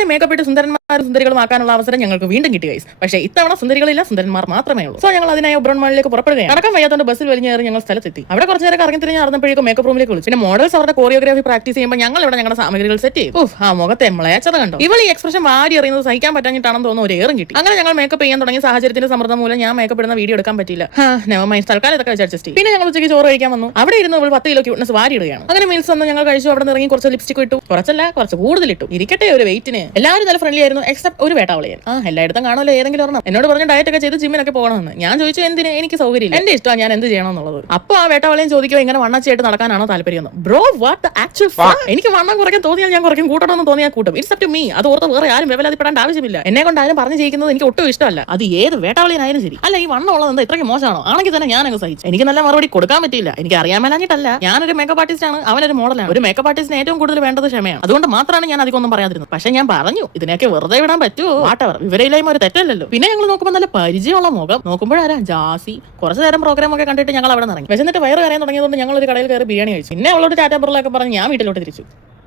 കുഞ്ഞിനെ മേക്കപ്പ് ഇട്ട് സുന്ദരന്മാരും സുന്ദരികളുമാക്കാനുള്ള അവസരം ഞങ്ങൾക്ക് വീണ്ടും കിട്ടി ഗൈസ്. പക്ഷേ ഇത്തവണ സുന്ദരികളില്ല, സുന്ദരന്മാർ മാത്രമേ ഉള്ളൂ. സോ ഞങ്ങൾ അതിനായി ഒബ്രോൺ മാളിലേക്ക് പുറപ്പെടുകയാണ്. നടക്കാൻ വയ്യാത്തോണ്ട് ബസ്സിൽ വലിഞ്ഞേറി ഞങ്ങൾ സ്ഥലത്തെത്തി. അവിടെ കുറച്ച് നേരം കറങ്ങി തിരിഞ്ഞ് നടന്നപ്പോഴേക്കും മേക്കപ്പ് റൂമിലേക്ക് വിളിച്ചു. പിന്നെ മോഡൽസ് അവരുടെ കോറിയോഗ്രാഫി പ്രാക്ടീസ് ചെയ്യുമ്പോൾ ഞങ്ങൾ ഇവിടെ ഞങ്ങളുടെ സാമഗ്രികൾ സെറ്റ് ചെയ്തു. ആ മുഖത്തെ മ്ലേച്ഛത കണ്ടോ. ഇവൾ ഈ എക്സ്പ്രഷൻ വാരി അറിയുന്നത് സഹിക്കാൻ പറ്റാഞ്ഞിട്ടാണെന്ന് തോന്നുന്നു ഒരു ഏറും കിട്ടി. അങ്ങനെ ഞങ്ങൾ മേക്കപ്പ് ചെയ്യാൻ തുടങ്ങിയ സാഹചര്യത്തിന്റെ സമ്മർദ്ദം മൂലം ഞാൻ മേക്കപ്പ് ഇടുന്ന വീഡിയോ എടുക്കാൻ പറ്റില്ല. തൽക്കാലം ഇതൊക്കെ അഡ്ജസ്റ്റ് ചെയ്യും. പിന്നെ ഞങ്ങൾ ഉച്ചയ്ക്ക് ചോറ് കഴിക്കാൻ വന്നു. അവിടെ ഇരുന്ന് ഇവൾ 10 കിലോ ക്യൂട്ട്നെസ് വാരി ഇടുകയാണ്. അങ്ങനെ മീൽസ് വന്ന് ഞങ്ങൾ കഴിച്ചു. അവിടെ നിന്ന് ഇറങ്ങി കുറച്ച് ലിപ്സ്റ്റിക് ഇട്ടു. കുറച്ചല്ല, കുറച്ച് കൂടുതൽ ഇട്ടു. ഇരിക്കട്ടെ ഒരു വെയിറ്റിന്. എല്ലാവരും നല്ല ഫ്രണ്ട്ലി ആയിരുന്നു എക്സെപ്റ്റ് ഒരു വേട്ടാവളിയൻ. എല്ലായിടത്തും കാണുമല്ലോ ഏതെങ്കിലും ഒരെണ്ണം. എന്നോട് പറഞ്ഞ ഡയറ്റ് ഒക്കെ ചെയ്ത് ജിമ്മിനൊക്കെ പോകണമെന്ന്. ഞാൻ ചോദിച്ചു എന്തിന്, എനിക്ക് സൗകര്യമില്ല, എന്റെ ഇഷ്ടമാണ്, ഞാൻ എന്ത് ചെയ്യണമെന്നുള്ളത്. അപ്പോൾ ആ വേട്ടാവളിയൻ ചോദിക്കുമോ ഇങ്ങനെ വണ്ണാച്ചായിട്ട് നടക്കാനാണോ താല്പര്യം? Bro what the actual fact. എനിക്ക് വണ്ണം കുറയ്ക്കാൻ തോന്നിയാൽ ഞാൻ കുറയ്ക്കും, കൂട്ടണമെന്ന് തോന്നിയാൽ കൂട്ടും. It's up to me. അത് ഓർത്ത് വേറെ ആരും വേവലാതിപ്പെടേണ്ട ആവശ്യമില്ല. എന്നെ കൊണ്ട് ആരും പറഞ്ഞു ചെയ്യിക്കുന്നത് എനിക്ക് ഒട്ടും ഇഷ്ടമല്ല. അത് ഏത് വേട്ടാവളിയനായാലും ശരി. അല്ല, ഈ വണ്ണം ഉള്ളത് എന്താ ഇത്രയ്ക്ക് മോശമാണോ? ആണെങ്കിൽ തന്നെ ഞാൻ അങ്ങ് സഹിച്ചു. എനിക്ക് നല്ല മറുപടി കൊടുക്കാൻ പറ്റിയില്ല. എനിക്ക് അറിയാൻ മേലാഞ്ഞിട്ടല്ല. ഞാനൊരു മേക്കപ്പ് ആർട്ടിസ്റ്റ് ആണ്, അവനൊരു മോഡലാണ്. ഒരു മേക്കപ്പ് ആർട്ടിസ്റ്റിന് ഏറ്റവും കൂടുതൽ വേണ്ടത് ക്ഷമയാണ്. അതുകൊണ്ട് മാത്രമാണ് ഞാൻ അധികമൊന്നും പറയാതിരുന്നത്. പക്ഷെ ഞാൻ പറഞ്ഞു, ഇതിനൊക്കെ വെറുതെ വിടാൻ പറ്റുമോ? വാട്ടവർ, വിവരയില്ലായ്മ ഒരു തെറ്റല്ലല്ലോ. പിന്നെ ഞങ്ങൾ നോക്കുമ്പോൾ നല്ല പരിചയമുള്ള മുഖം. നോക്കുമ്പോഴാരാ ജാസി. കുറച്ച് നേരം പ്രോഗ്രാം ഒക്കെ കണ്ടിട്ട് ഞങ്ങൾ അവിടെ ഇറങ്ങി. വിശന്നിട്ട് വയറ് കരയാൻ തുടങ്ങിയതുകൊണ്ട് ഞങ്ങൾ ഒരു കടയിൽ കയറി ബിരിയാണി കഴിച്ചു. പിന്നെ അവളോട് ടാറ്റാ ബുറലൊക്കെ പറഞ്ഞ് ഞാൻ വീട്ടിലോട്ട് തിരിച്ചു.